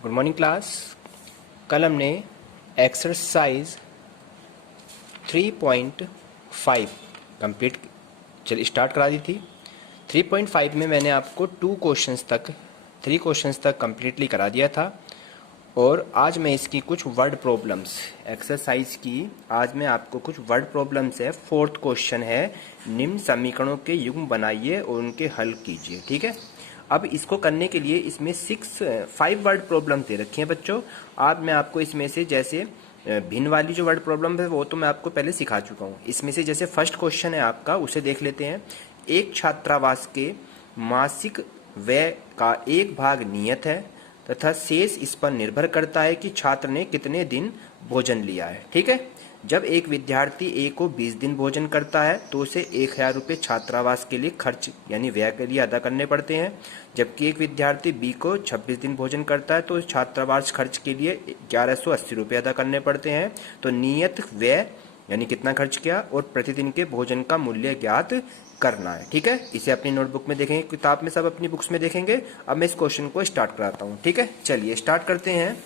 Good morning class. कल हमने exercise 3.5 complete start करा दी थी। 3.5 में मैंने आपको 3 क्वेश्चंस तक कंप्लीटली करा दिया था और आज मैं इसकी कुछ वर्ड प्रॉब्लम्स एक्सरसाइज की आज मैं आपको कुछ वर्ड प्रॉब्लम्स है। 4th क्वेश्चन है, निम्न समीकरणों के युग्म बनाइए और उनके हल कीजिए। ठीक है, अब इसको करने के लिए इसमें 5 वर्ड प्रॉब्लम दे रखी हैं बच्चों। आज मैं आपको इसमें से जैसे भिन्न वाली जो वर्ड प्रॉब्लम है वो तो मैं आपको पहले सिखा चुका हूँ। इसमें से जैसे फर्स्ट क्वेश्चन है आपका, उसे देख लेते हैं। एक छात्रावास के मासिक व्यय का एक भाग नियत है तथा शेष इस पर निर्भर करता है कि छात्र ने कितने दिन भोजन लिया है। ठीक है, जब एक विद्यार्थी ए को 20 दिन भोजन करता है तो उसे 1000 रुपये छात्रावास के लिए खर्च यानी व्यय के लिए अदा करने पड़ते हैं। जबकि एक विद्यार्थी बी को 26 दिन भोजन करता है तो छात्रावास खर्च के लिए 1180 रुपये अदा करने पड़ते हैं। तो नियत व्यय यानी कितना खर्च किया और प्रतिदिन के भोजन का मूल्य ज्ञात करना है। ठीक है, इसे अपनी नोटबुक में देखेंगे, किताब में सब अपनी बुक्स में देखेंगे। अब मैं इस क्वेश्चन को स्टार्ट कराता हूँ। ठीक है, चलिए स्टार्ट करते हैं।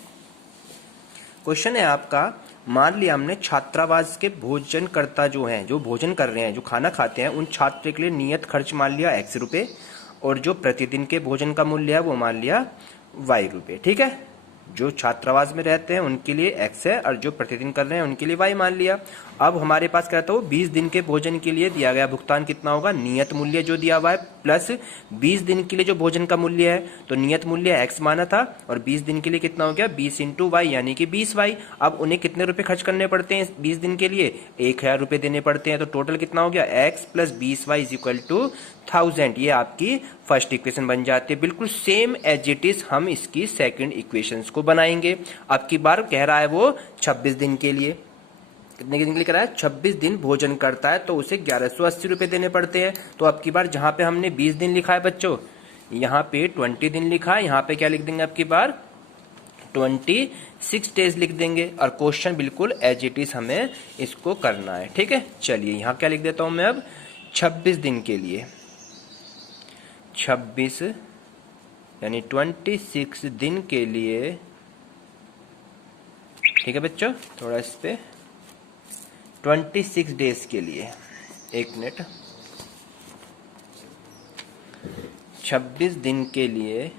क्वेश्चन है आपका, मान लिया हमने छात्रावास के भोजनकर्ता जो हैं, जो भोजन कर रहे हैं, जो खाना खाते हैं, उन छात्र के लिए नियत खर्च मान लिया x रुपये और जो प्रतिदिन के भोजन का मूल्य है वो मान लिया y रुपये। ठीक है, जो छात्रावास में रहते हैं उनके लिए x है और जो प्रतिदिन कर रहे हैं उनके लिए y मान लिया। अब हमारे पास क्या था, वो 20 दिन के भोजन के लिए दिया गया भुगतान कितना होगा, नियत मूल्य जो दिया हुआ है प्लस 20 दिन के लिए जो भोजन का मूल्य है, तो नियत मूल्य x माना था और 20 दिन के लिए कितना हो गया 20 इंटू वाई यानी कि 20y। अब उन्हें कितने रुपए खर्च करने पड़ते हैं 20 दिन के लिए, 1000 रुपये देने पड़ते हैं। तो टोटल कितना हो गया x plus 20y is equal to 1000। ये आपकी फर्स्ट इक्वेशन बन जाती है। बिल्कुल सेम एज इट इज हम इसकी सेकंड इक्वेशंस को बनाएंगे। अब की बार कह रहा है वो 26 दिन के लिए, कितने दिन के लिए कह रहा है 26 दिन भोजन करता है तो उसे 1180 रुपये देने पड़ते हैं। तो अब की बार जहां पे हमने 20 दिन लिखा है बच्चों, यहाँ पे 20 दिन लिखा है, यहाँ पे क्या लिख देंगे अब की बार 26 डेज लिख देंगे और क्वेश्चन बिल्कुल एज इट इज हमें इसको करना है। ठीक है, चलिए यहाँ क्या लिख देता हूं मैं अब 26 दिन के लिए, 26 यानी 26 दिन के लिए। ठीक है बच्चों, थोड़ा इस पे 26 डेज के लिए, एक मिनट, 26 दिन के लिए।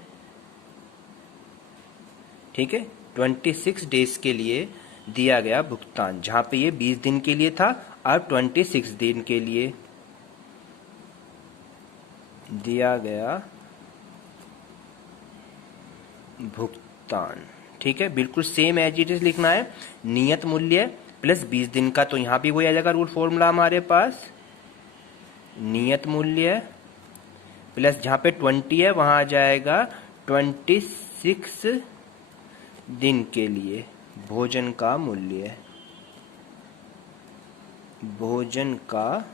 ठीक है, 26 डेज के लिए दिया गया भुगतान, जहां पे ये 20 दिन के लिए था, अब 26 दिन के लिए दिया गया भुगतान। ठीक है, बिल्कुल सेम एज इट इज लिखना है। नियत मूल्य प्लस 20 दिन का, तो यहां भी वही आ जाएगा रूल फॉर्मूला हमारे पास, नियत मूल्य प्लस जहां पे 20 है वहां आ जाएगा 26 दिन के लिए भोजन का मूल्य, भोजन का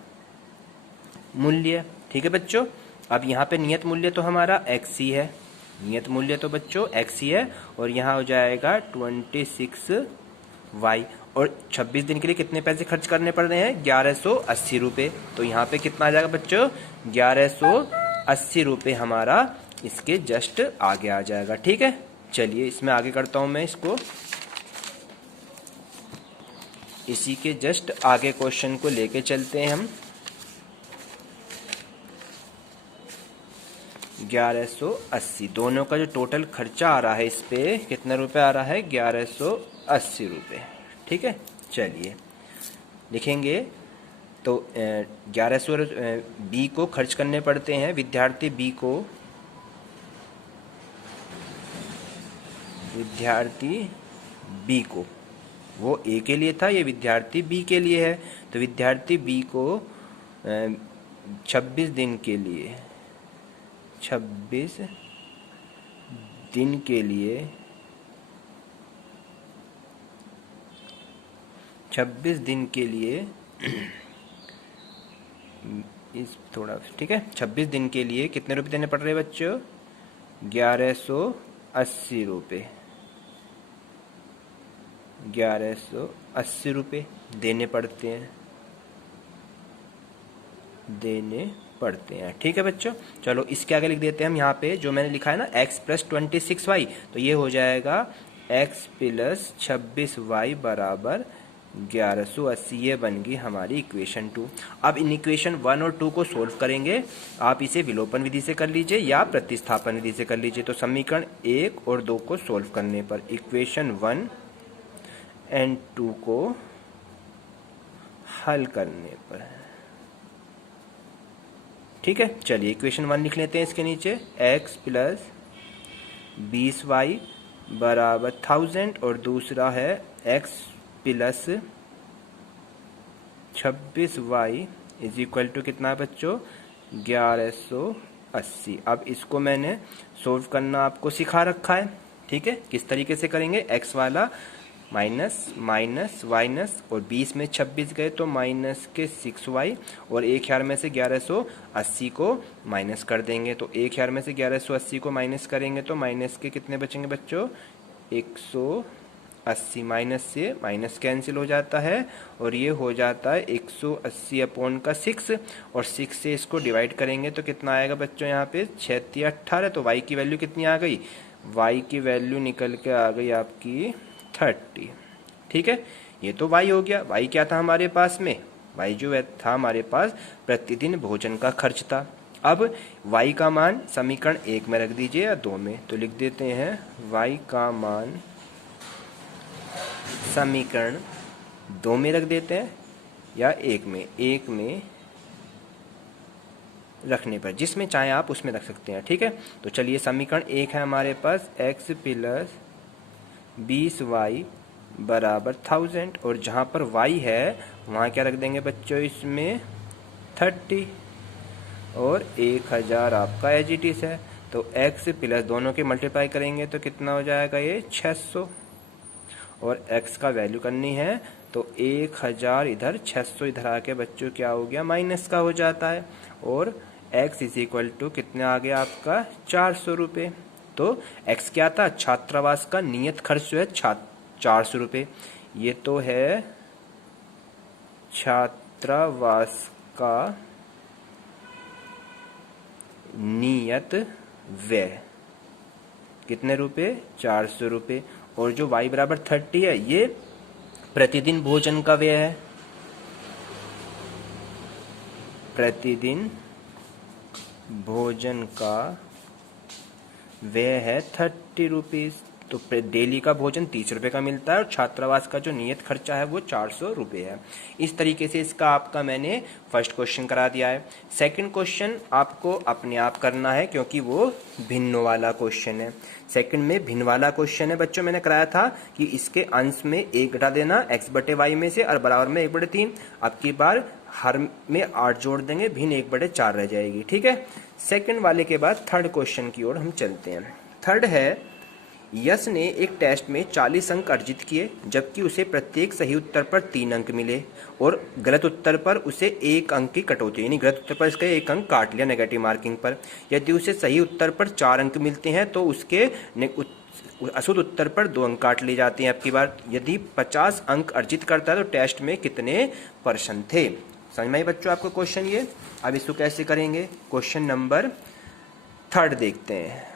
मूल्य। ठीक है बच्चों, अब यहाँ पे नियत मूल्य तो हमारा x ही है, नियत मूल्य तो बच्चों x ही है और यहाँ हो जाएगा 26y और 26 दिन के लिए कितने पैसे खर्च करने पड़ रहे हैं 1180 रुपये। तो यहाँ पे कितना आ जाएगा बच्चों 1180 रुपये हमारा इसके जस्ट आगे आ जाएगा। ठीक है, चलिए इसमें आगे करता हूँ मैं इसको, इसी के जस्ट आगे क्वेश्चन को लेके चलते हैं हम। 1180 दोनों का जो टोटल खर्चा आ रहा है इस पे कितना रुपए आ रहा है 1180 रुपये। ठीक है, चलिए लिखेंगे। तो 1100 बी को खर्च करने पड़ते हैं, विद्यार्थी बी को, वो ए के लिए था, ये विद्यार्थी बी के लिए है। तो विद्यार्थी बी को 26 दिन के लिए, 26 दिन के लिए, 26 दिन के लिए इस थोड़ा, ठीक है, 26 दिन के लिए कितने रुपए देने पड़ रहे हैं बच्चों 1180 रुपये, 1180 रुपये देने पड़ते हैं, देने पढ़ते हैं। ठीक है बच्चों, चलो इसके आगे लिख देते हैं हम यहाँ पे जो मैंने लिखा है ना x प्लस 26y, तो ये हो जाएगा x प्लस 26y बराबर 1180। ये बन गई हमारी इक्वेशन 2। अब इन इक्वेशन 1 और 2 को सोल्व करेंगे। आप इसे विलोपन विधि से कर लीजिए या प्रतिस्थापन विधि से कर लीजिए। तो समीकरण 1 और 2 को सोल्व करने पर इक्वेशन 1 एंड 2 को हल करने पर, ठीक है। चलिए इक्वेशन 1 लिख लेते हैं इसके नीचे, x प्लस 20y बराबर 1000 और दूसरा है x plus 26y is equal to कितना बच्चों, 1180। अब इसको मैंने सोल्व करना आपको सिखा रखा है, ठीक है। किस तरीके से करेंगे, x वाला माइनस माइनस माइनस और 20 में 26 गए तो माइनस के 6y और 1000 में से 1180 को माइनस कर देंगे। तो 1000 में से 1180 को माइनस करेंगे तो माइनस के कितने बचेंगे बच्चों, 180। माइनस से माइनस कैंसिल हो जाता है और ये हो जाता है 180 अपॉन का 6 और 6 से इसको डिवाइड करेंगे तो कितना आएगा बच्चों, यहाँ पे 6 18। तो y की वैल्यू कितनी आ गई, y की वैल्यू निकल के आ गई आपकी 30। ठीक है, ये तो y हो गया। y क्या था हमारे पास में, y जो था हमारे पास प्रतिदिन भोजन का खर्च था। अब y का मान समीकरण 1 में रख दीजिए या 2 में, तो लिख देते हैं y का मान समीकरण 2 में रख देते हैं या 1 में, 1 में रखने पर जिसमें चाहे आप उसमें रख सकते हैं। ठीक है, तो चलिए समीकरण 1 है हमारे पास x प्लस 20y बराबर 1000 और जहाँ पर y है वहाँ क्या रख देंगे बच्चों, इसमें 30 और 1000 आपका एज इट इज है। तो x प्लस दोनों के मल्टीप्लाई करेंगे तो कितना हो जाएगा, ये 600 और x का वैल्यू करनी है तो 1000 इधर 600 इधर आके बच्चों क्या हो गया, माइनस का हो जाता है और x इज इक्वल टू कितने आ गया आपका 400 रुपये। तो x क्या था, छात्रावास का नियत खर्च जो है 400 रुपये। ये तो है छात्रावास का नियत व्यय, कितने रुपए, 400 रुपये। और जो y बराबर 30 है ये प्रतिदिन भोजन का व्यय है, प्रतिदिन भोजन का व्यय है 30 रुपीज़। तो डेली का भोजन 30 रुपये का मिलता है और छात्रावास का जो नियत खर्चा है वो 400 रुपये है। इस तरीके से इसका आपका मैंने फर्स्ट क्वेश्चन करा दिया है। सेकंड क्वेश्चन आपको अपने आप करना है क्योंकि वो भिन्न वाला क्वेश्चन है। सेकंड में भिन्न वाला क्वेश्चन है बच्चों, मैंने कराया था कि इसके अंश में 1 घटा देना x बटे वाई में से और बराबर में 1/3। अब की बार हर में 8 जोड़ देंगे, भिन्न 1/4 रह जाएगी। ठीक है, सेकंड वाले के बाद थर्ड क्वेश्चन की ओर हम चलते हैं। थर्ड है, यश ने एक टेस्ट में 40 अंक अर्जित किए जबकि उसे प्रत्येक सही उत्तर पर 3 अंक मिले और गलत उत्तर पर उसे 1 अंक की कटौती, यानी गलत उत्तर पर इसका 1 अंक काट लिया नेगेटिव मार्किंग पर। यदि उसे सही उत्तर पर 4 अंक मिलते हैं तो उसके अशुद्ध उत्तर पर 2 अंक काट लिए जाते हैं। अब की बार यदि 50 अंक अर्जित करता है तो टेस्ट में कितने % थे। समझ में आई बच्चों आपको क्वेश्चन ये। अब इसको कैसे करेंगे, क्वेश्चन नंबर थर्ड देखते हैं।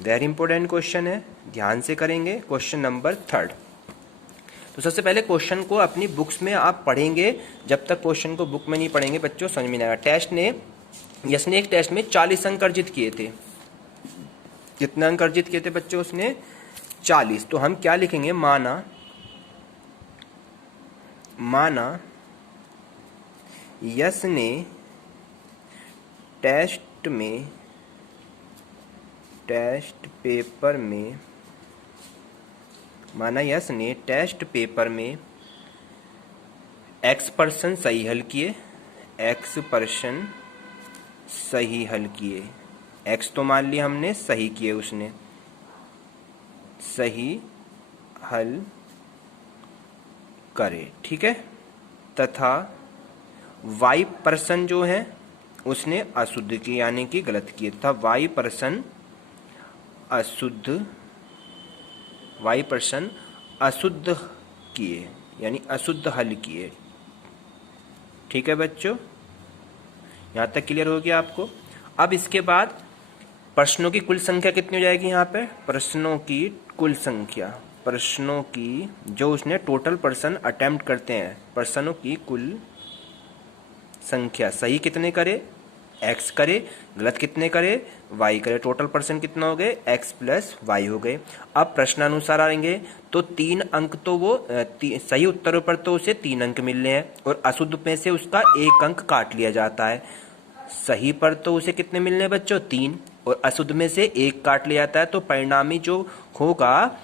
वेरी इंपॉर्टेंट क्वेश्चन है, ध्यान से करेंगे। क्वेश्चन नंबर थर्ड, तो सबसे पहले क्वेश्चन को अपनी बुक्स में आप पढ़ेंगे। जब तक क्वेश्चन को बुक में नहीं पढ़ेंगे बच्चों समझ में नहीं आएगा। यश ने एक टेस्ट में 40 अंक अर्जित किए थे। कितने अंक अर्जित किए थे बच्चों उसने, 40। तो हम क्या लिखेंगे, माना यश ने टेस्ट पेपर में x% सही हल किए, x तो मान लिया हमने सही किए, उसने सही हल करे, ठीक है। तथा y% जो है उसने अशुद्ध किए यानी कि गलत किए, तथा y% अशुद्ध किए यानी अशुद्ध हल किए। ठीक है बच्चों, यहाँ तक क्लियर हो गया आपको। अब इसके बाद प्रश्नों की कुल संख्या कितनी हो जाएगी यहाँ पे, प्रश्नों की कुल संख्या, प्रश्नों की जो उसने टोटल पर्सन अटेम्प्ट करते हैं, प्रश्नों की कुल संख्या, सही कितने करे, x करे, गलत कितने करे, y करे, टोटल पर्सन कितना हो गए, x प्लस वाई हो गए। अब प्रश्नानुसार आएंगे तो 3 अंक तो वो सही उत्तरों पर तो उसे 3 अंक मिल रहे हैं और अशुद्ध में से उसका 1 अंक काट लिया जाता है। सही पर तो उसे कितने मिलने हैं बच्चों, 3, और अशुद्ध में से 1 काट लिया जाता है। तो परिणामी जो होगा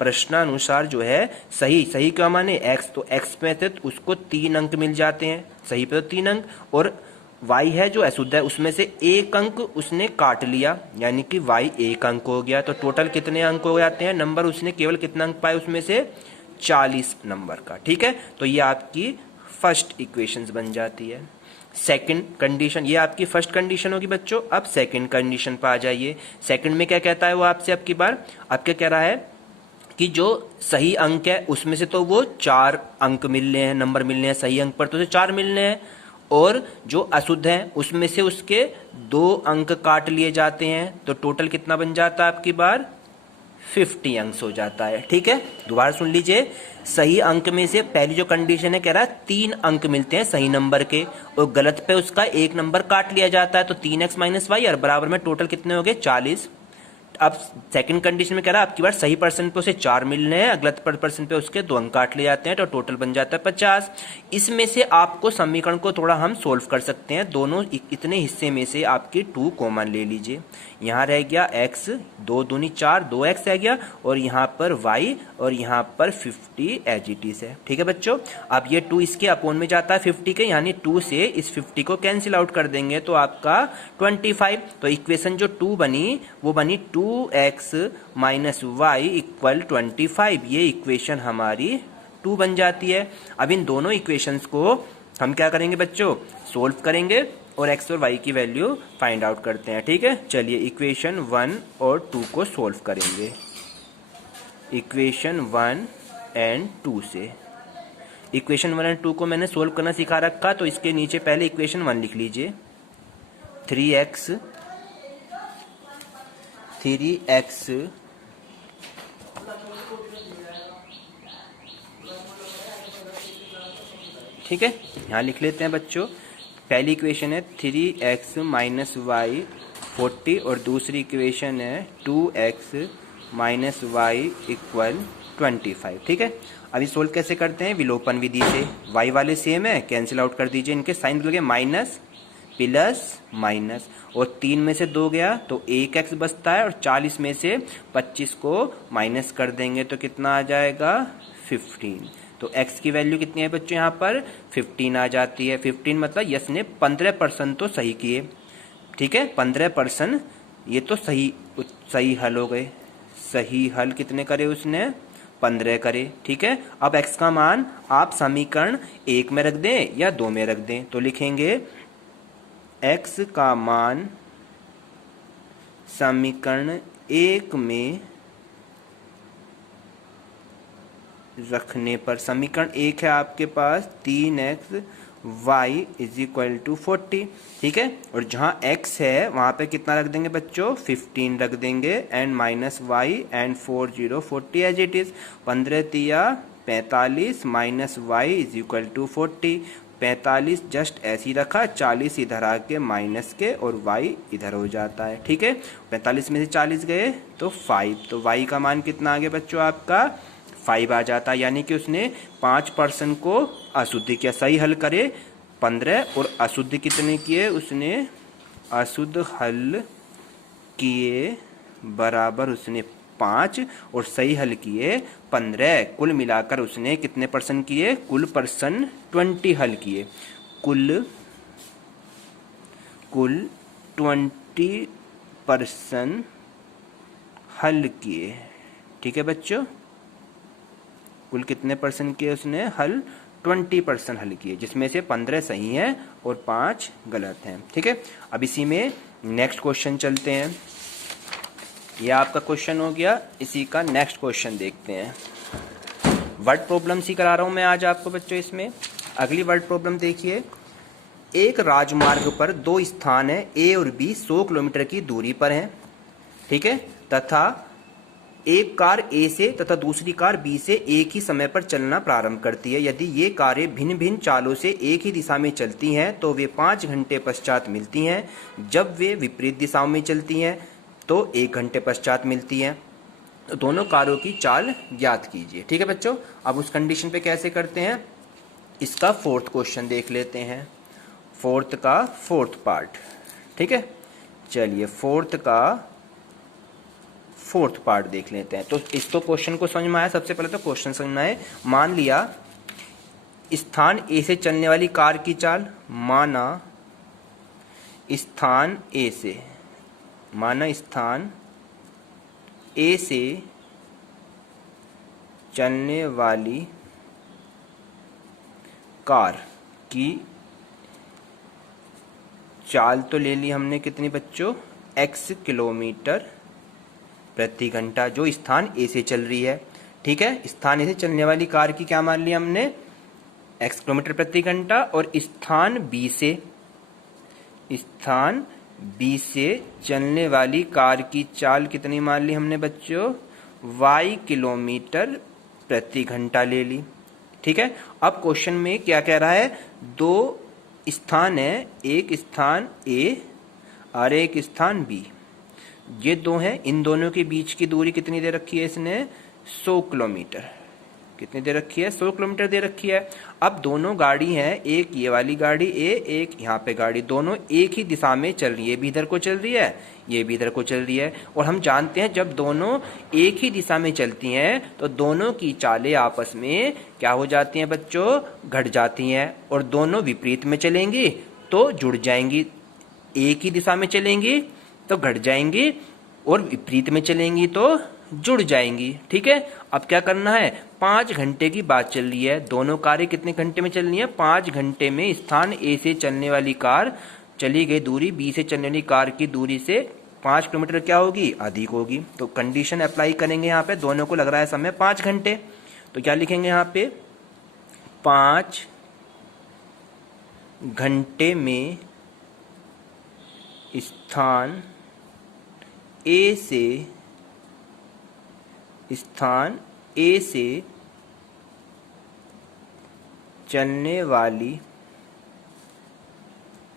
प्रश्नानुसार जो है सही, सही क्या माने x, तो x में से उसको 3 अंक मिल जाते हैं, सही पे तो 3 अंक, और y है जो अशुद्ध है उसमें से 1 अंक उसने काट लिया, यानी कि y 1 अंक हो गया। तो टोटल कितने अंक हो जाते हैं, नंबर उसने केवल कितना अंक पाए उसमें से 40 नंबर का। ठीक है, तो ये आपकी फर्स्ट इक्वेशंस बन जाती है। सेकंड कंडीशन, ये आपकी फर्स्ट कंडीशन होगी बच्चों। अब सेकंड कंडीशन पर आ जाइए। सेकंड में क्या कहता है वो आपसे, अब की बार आप क्या कह रहा है कि जो सही अंक है उसमें से तो वो 4 अंक मिल रहे हैं, नंबर मिल रहे हैं, सही अंक पर तो उसे 4 मिल रहे हैं, और जो अशुद्ध है उसमें से उसके 2 अंक काट लिए जाते हैं। तो टोटल कितना बन जाता है आपकी बार, 50 अंक हो जाता है। ठीक है, दोबारा सुन लीजिए। सही अंक में से पहली जो कंडीशन है कह रहा है 3 अंक मिलते हैं सही नंबर के, और गलत पे उसका 1 नंबर काट लिया जाता है। तो 3x माइनस वाई और बराबर में टोटल कितने हो गए, 40। अब सेकंड कंडीशन में कह रहा है आपकी बार सही पर्सन पे उसे 4 मिलने हैं, गलत पर्सन पे उसके 2 अंक काट लिए जाते हैं, तो टोटल बन जाता है 50। इसमें से आपको समीकरण को थोड़ा हम सोल्व कर सकते हैं। दोनों इतने हिस्से में से आपकी 2 कॉमन ले लीजिए। यहाँ रह गया x, 2 दूनी 4, 2x रह गया, और यहाँ पर y, और यहाँ पर 50 एज इट इज है। ठीक है बच्चों, अब ये 2 इसके अपोन में जाता है 50 के, यानी 2 से इस 50 को कैंसिल आउट कर देंगे तो आपका 25। तो इक्वेशन जो 2 बनी वो बनी 2x माइनस वाई इक्वल 25। ये इक्वेशन हमारी 2 बन जाती है। अब इन दोनों इक्वेशंस को हम क्या करेंगे बच्चों, सोल्व करेंगे और x और y की वैल्यू फाइंड आउट करते हैं। ठीक है, चलिए इक्वेशन 1 और 2 को सोल्व करेंगे। इक्वेशन 1 एंड 2 से, इक्वेशन 1 एंड 2 को मैंने सोल्व करना सिखा रखा, तो इसके नीचे पहले इक्वेशन 1 लिख लीजिए। 3x ठीक है, यहाँ लिख लेते हैं बच्चों। पहली इक्वेशन है 3x माइनस वाई 40, और दूसरी इक्वेशन है 2x माइनस वाई इक्वल 25। ठीक है, अभी सोल्व कैसे करते हैं, विलोपन विधि से। y वाले सेम है, कैंसिल आउट कर दीजिए, इनके साइन बदल गए, माइनस प्लस माइनस, और 3 में से 2 गया तो 1x बचता है, और 40 में से 25 को माइनस कर देंगे तो कितना आ जाएगा, 15। तो x की वैल्यू कितनी है बच्चों, यहाँ पर 15 आ जाती है। 15 मतलब यस ने 15% तो सही किए। ठीक है, 15%, ये तो सही हल हो गए। सही हल कितने करे उसने, 15 करे। ठीक है, अब x का मान आप समीकरण 1 में रख दें या 2 में रख दें, तो लिखेंगे x का मान समीकरण 1 में रखने पर, समीकरण 1 है आपके पास 3x y is equal to 40। ठीक है, और जहाँ x है वहाँ पे कितना रख देंगे बच्चों, 15 रख देंगे, and minus y and 40 as it is. 15 तिया 45 minus y is equal to 40। 45 just ऐसी रखा, 40 इधर आके माइनस के, और y इधर हो जाता है। ठीक है, 45 में से 40 गए तो 5, तो y का मान कितना आ गया बच्चों, आपका 5 आ जाता है। यानी कि उसने 5% को अशुद्ध किया। सही हल करे 15 और अशुद्ध कितने किए उसने, अशुद्ध हल किए बराबर उसने 5 और सही हल किए 15। कुल मिलाकर उसने कितने परसेंट किए, कुल परसेंट 20 हल किए। कुल 20% हल किए। ठीक है बच्चों, कुल कितने परसेंट किए उसने हल, 20% हल किए, जिसमें से 15 सही हैं और 5 गलत हैं। ठीक है, अब इसी में नेक्स्ट क्वेश्चन चलते हैं। यह आपका क्वेश्चन हो गया, इसी का नेक्स्ट क्वेश्चन देखते हैं। वर्ड प्रॉब्लम ही करा रहा हूं मैं आज आपको बच्चों। इसमें अगली वर्ड प्रॉब्लम देखिए, एक राजमार्ग पर दो स्थान है ए और बी 100 किलोमीटर की दूरी पर हैं, ठीक है, तथा एक कार ए से तथा दूसरी कार बी से एक ही समय पर चलना प्रारंभ करती है। यदि ये कारें भिन्न भिन्न चालों से एक ही दिशा में चलती हैं तो वे 5 घंटे पश्चात मिलती हैं। जब वे विपरीत दिशाओं में चलती हैं तो 1 घंटे पश्चात मिलती हैं। तो दोनों कारों की चाल ज्ञात कीजिए। ठीक है बच्चों, अब उस कंडीशन पे कैसे करते हैं, इसका फोर्थ क्वेश्चन देख लेते हैं, फोर्थ का फोर्थ पार्ट। ठीक है, चलिए फोर्थ का फोर्थ पार्ट देख लेते हैं। तो इस तो क्वेश्चन को समझ में आया, सबसे पहले तो क्वेश्चन समझ में आए। मान लिया स्थान ए से चलने वाली कार की चाल, माना स्थान ए से, माना स्थान ए से चलने वाली कार की चाल तो ले ली हमने कितनी बच्चों, x किलोमीटर प्रति घंटा, जो स्थान ए से चल रही है। ठीक है, स्थान ए से चलने वाली कार की क्या मान लिया हमने, x किलोमीटर प्रति घंटा, और स्थान बी से चलने वाली कार की चाल कितनी मान ली हमने बच्चों, y किलोमीटर प्रति घंटा ले ली। ठीक है, अब क्वेश्चन में क्या कह रहा है, दो स्थान है, एक स्थान ए और एक स्थान बी, ये दो हैं, इन दोनों के बीच की दूरी कितनी दे रखी है इसने, 100 किलोमीटर। कितनी दे रखी है, 100 किलोमीटर दे रखी है। अब दोनों गाड़ी हैं, एक ये वाली गाड़ी ए, एक यहाँ पे गाड़ी, दोनों एक ही दिशा में चल रही है, ये भी इधर को चल रही है, ये भी इधर को चल रही है। और हम जानते हैं जब दोनों एक ही दिशा में चलती हैं तो दोनों की चालें आपस में क्या हो जाती हैं बच्चों, घट जाती हैं। और दोनों विपरीत में चलेंगी तो जुड़ जाएंगी, एक ही दिशा में चलेंगी तो घट जाएंगी और विपरीत में चलेंगी तो जुड़ जाएंगी। ठीक है, अब क्या करना है, 5 घंटे की बात चल रही है, दोनों कारें कितने घंटे में चलनी है, 5 घंटे में स्थान ए से चलने वाली कार चली गई दूरी बी से चलने वाली कार की दूरी से 5 किलोमीटर क्या होगी, अधिक होगी। तो कंडीशन अप्लाई करेंगे यहाँ पे, दोनों को लग रहा है समय 5 घंटे, तो क्या लिखेंगे यहाँ पे, 5 घंटे में स्थान ए से चलने वाली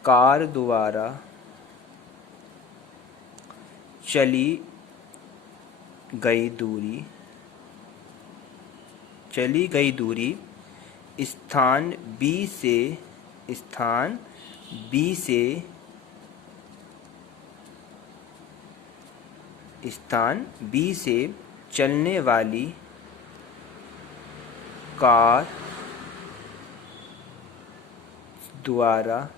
कार द्वारा चली गई दूरी स्थान बी से चलने वाली कार द्वारा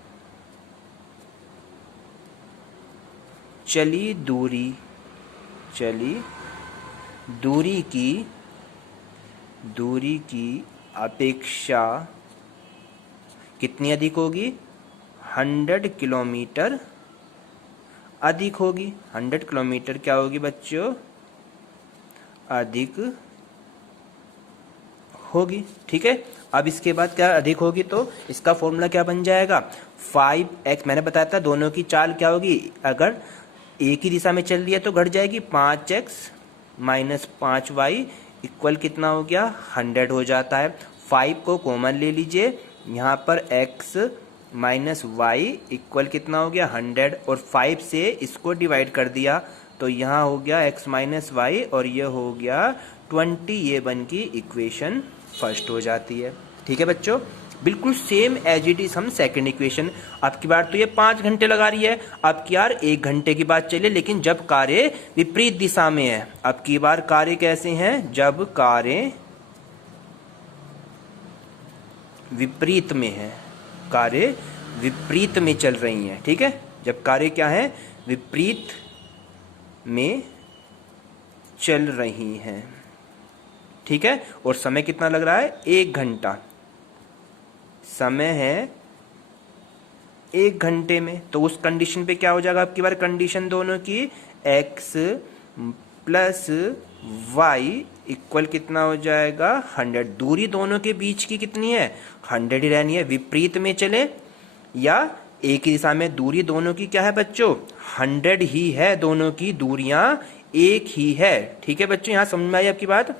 चली दूरी की अपेक्षा कितनी अधिक होगी, 100 किलोमीटर अधिक होगी। 100 किलोमीटर क्या होगी बच्चों, अधिक होगी। ठीक है, अब इसके बाद क्या अधिक होगी, तो इसका फॉर्मूला क्या बन जाएगा, 5x, मैंने बताया था दोनों की चाल क्या होगी, अगर एक ही दिशा में चल रही है तो घट जाएगी, 5x माइनस 5y इक्वल कितना हो गया, 100 हो जाता है। 5 को कॉमन ले लीजिए, यहाँ पर x माइनस वाई इक्वल कितना हो गया, 100, और 5 से इसको डिवाइड कर दिया तो यहाँ हो गया x माइनस वाई और ये हो गया 20, ये बन की इक्वेशन फर्स्ट हो जाती है। ठीक है बच्चों, बिल्कुल सेम एज इट इज हम सेकंड इक्वेशन, अब की बार तो ये 5 घंटे लगा रही है, अब की यार 1 घंटे की बात चलिए, लेकिन जब कारें विपरीत दिशा में है। अब की बार कारें कैसे हैं, जब कारें विपरीत में है, कारें विपरीत में चल रही हैं। ठीक है, जब कारें क्या हैं, विपरीत में चल रही हैं। ठीक है, और समय कितना लग रहा है, 1 घंटा समय है 1 घंटे में। तो उस कंडीशन पे क्या हो जाएगा, आपकी बार कंडीशन दोनों की x प्लस y इक्वल कितना हो जाएगा 100। दूरी दोनों के बीच की कितनी है 100 ही रहनी है। विपरीत में चले या एक ही दिशा में, दूरी दोनों की क्या है बच्चों 100 ही है, दोनों की दूरियां एक ही है। ठीक है बच्चों, यहाँ समझ में आई आपकी बात।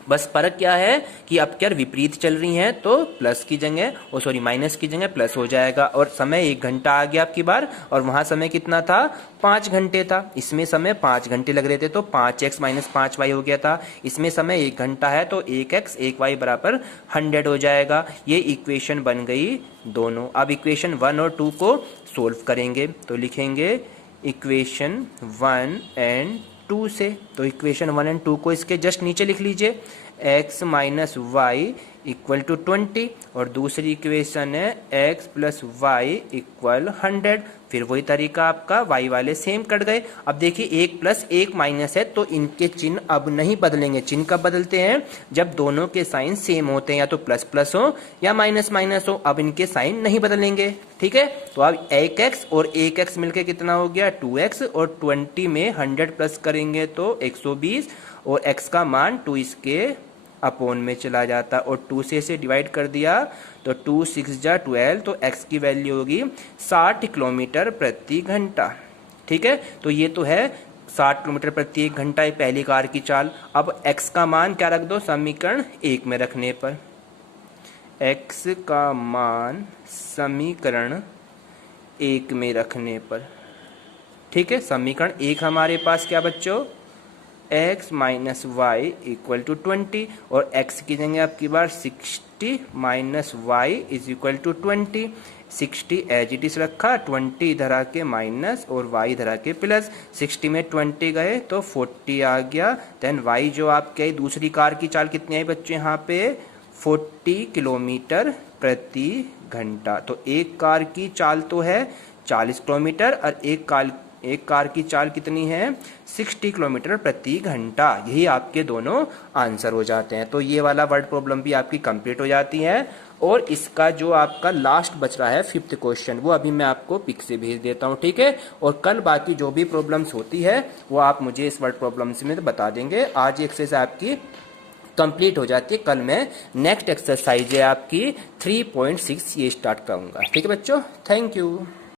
बस फर्क क्या है कि अब क्या विपरीत चल रही हैं तो प्लस की जगह माइनस की जगह प्लस हो जाएगा। और समय 1 घंटा आ गया आपकी बार, और वहां समय कितना था 5 घंटे था। इसमें समय 5 घंटे लग रहे थे तो 5x माइनस 5y हो गया था। इसमें समय 1 घंटा है तो 1x 1y बराबर 100 हो जाएगा। ये इक्वेशन बन गई दोनों। अब इक्वेशन 1 और 2 को सोल्व करेंगे तो लिखेंगे इक्वेशन 1 एंड 2 से। तो इक्वेशन 1 एंड 2 को इसके जस्ट नीचे लिख लीजिए, x minus y equal to 20, और दूसरी इक्वेशन है x प्लस वाई इक्वल 100। फिर वही तरीका आपका, y वाले सेम कट गए। अब देखिए 1 प्लस 1 माइनस है तो इनके चिन्ह अब नहीं बदलेंगे। चिन्ह कब बदलते हैं जब दोनों के साइन सेम होते हैं, या तो प्लस प्लस हो या माइनस माइनस हो। अब इनके साइन नहीं बदलेंगे। ठीक है, तो अब 1x और 1x मिलके कितना हो गया 2x, और 20 में 100 प्लस करेंगे तो 120, और x का मान 2 इसके अपॉन में चला जाता, और 2 से इसे डिवाइड कर दिया तो 2 6 जा 12, तो x की वैल्यू होगी 60 किलोमीटर प्रति घंटा। ठीक है, तो ये तो है 60 किलोमीटर प्रति एक घंटा, पहली कार की चाल। अब x का मान क्या रख दो समीकरण 1 में रखने पर, x का मान समीकरण 1 में रखने पर। ठीक है, समीकरण 1 हमारे पास क्या बच्चों x minus y equal to 20, और x की जगह आपकी बार 60 minus y is equal to 20। 60 as it is रखा, 20 इधर आके माइनस और y इधर आके प्लस। 60 में 20 गए तो 40 आ गया। देन y जो आपके दूसरी कार की चाल कितनी आई बच्चे यहाँ पे 40 किलोमीटर प्रति घंटा। तो एक कार की चाल तो है 40 किलोमीटर, और एक कार की चाल कितनी है 60 किलोमीटर प्रति घंटा। यही आपके दोनों आंसर हो जाते हैं। तो ये वाला वर्ड प्रॉब्लम भी आपकी कंप्लीट हो जाती है। और इसका जो आपका लास्ट बच रहा है 5th क्वेश्चन, वो अभी मैं आपको पिक से भेज देता हूँ। ठीक है, और कल बाकी जो भी प्रॉब्लम्स होती है वो आप मुझे इस वर्ड प्रॉब्लम्स में बता देंगे। आज एक्सरसाइज आपकी कंप्लीट हो जाती है। कल मैं नेक्स्ट एक्सरसाइज है आपकी 3.6 ये स्टार्ट करूंगा। ठीक है बच्चों, थैंक यू।